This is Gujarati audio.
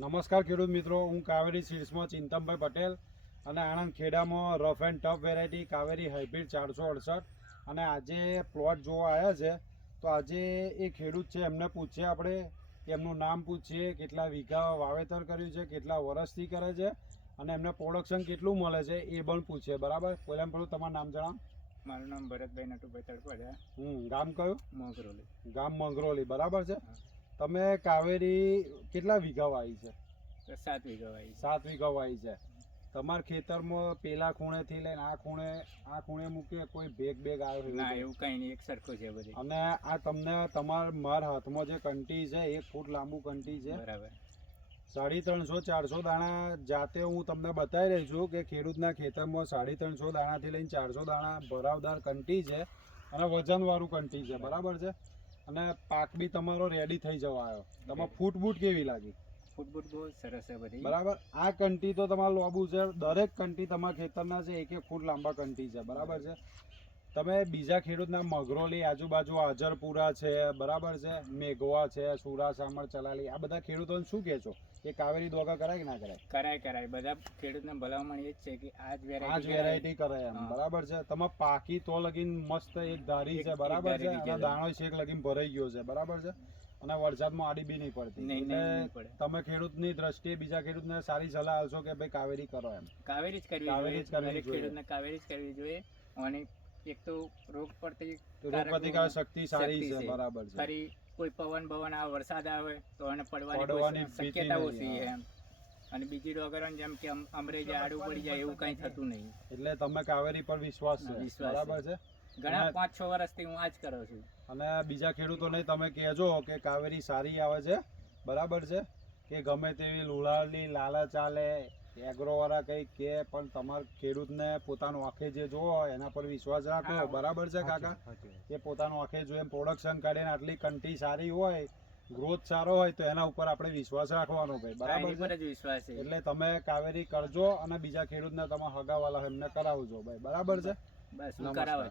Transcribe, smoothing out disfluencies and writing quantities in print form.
નમસ્કાર ખેડૂત મિત્રો, હું કાવેરી સીડ્સમાં ચિંતનભાઈ પટેલ અને આણંદ ખેડામાં rough and tough variety Kaveri hybrid 468 અને આજે પ્લોટ જોવા આવ્યા છે. તો આજે એ ખેડૂત છે, એમને પૂછીએ આપણે કે એમનું નામ પૂછીએ, કેટલા વીઘા વાવેતર કર્યું છે, કેટલા વર્ષથી કરે છે અને એમને પ્રોડક્શન કેટલું મળે છે એ પણ પૂછીએ. બરાબર, પહેલાં પહેલું તમારું નામ જણાવો. મારું નામ ભરતભાઈ નટુભાઈ તળપડિયા. ગામ કયું? મોગરોલી. ગામ મંગરોલી. બરાબર છે. તમે કાવેરી કેટલા વીઘા વાવી છે? 7 વીઘા વાવી. 7 વીઘા વાવી છે. તમારા ખેતરમાં પેલા ખૂણેથી લઈને આ ખૂણે મૂકીએ કોઈ ભેગ આવ્યો? ના, એવું કઈ નહીં, એક સરખું છે બધું. અને આ તમને મારા હાથમાં જે કંટી છે 1 ફૂટ લાંબુ કંટી છે. બરાબર. 350-400 દાણા જાતે હું તમને બતાવી રહી છું કે ખેડૂતના ખેતરમાં 350 દાણાથી લઈને 400 દાણા ભરાવદાર કંટી છે અને વજનવાળું કંટી છે. બરાબર છે. અને પાક બી તમારો રેડી થઈ જવા આવ્યો. તમારે ફૂટ કેવી લાગી? ફૂટબૂટ બહુ સરસ છે બધી. બરાબર. આ કંટી તો તમારે લોબુ છે, દરેક કંટી તમારા ખેતરના છે 1-1 ફૂટ લાંબા કંટી છે. બરાબર છે. તમે બીજા ખેડૂતના મગરોલી આજુબાજુ હાજરપુરા છે, બરાબર છે, મેઘવા છે, સુરાસામર, ચલાલી, આ બધા ખેડૂતોને શું કહેશો કે કાવેરી દોગા કરાય કે ના કરાય? કરાય. બધા ખેડૂતને ભલામણ એ જ છે કે આ જ વેરાયટી કરાય એમ. બરાબર છે. તમારે પાકી તો લગીન મસ્ત એક ધારી છે. બરાબર છે. અને દાણો શેક લગીન ભરાઈ ગયો છે. બરાબર છે. અને વરસાદમાં આડી બી નહીં પડતી. એટલે તમે ખેડૂતની દ્રષ્ટિએ બીજા ખેડૂતને સારી સલાહ આપશો કે ભાઈ કાવેરી કરો એમ? કાવેરી જ કરવી જોઈએ. કાવેરી જ કરવી જોઈએ. અને એક તો રોગ પ્રતિકાર શક્તિ સારી છે. બરાબર છે. ફરી કોઈ પવન આવે, વરસાદ આવે તો એને પડવાની શક્યતા ઓછી છે એમ. અને બીજી ડોગરોને જેમ કે અમરેજ આડું પડી જાય એવું કઈ થતું નહીં. એટલે તમે કાવેરી પર વિશ્વાસ છે. બરાબર છે. ઘણા 5-6 વર્ષથી હું આ જ કરું છું. અને બીજા ખેડૂતોને તમે કહેજો કે કાવેરી સારી આવે છે. બરાબર છે. કે ગમે તેવી લુલાલી લાલચ ચાલે, એગ્રો વાળા કઈ કે, પણ તમારા ખેડૂતને પોતાનું આંખે જે જોવો એના પર વિશ્વાસ રાખો. બરાબર છે કાકા? એ પોતાનું આંખે જોઈએ, પ્રોડક્શન કાઢીને આટલી કંટી સારી હોય, ગ્રોથ સારો હોય તો એના ઉપર આપણે વિશ્વાસ રાખવાનો ભાઈ. બરાબર છે. વિશ્વાસ છે. એટલે તમે કાવેરી કરજો અને બીજા ખેડૂતને તમારા હગાવાલા એમને કરાવજો ભાઈ. બરાબર છે. બસ હું કરાવજો.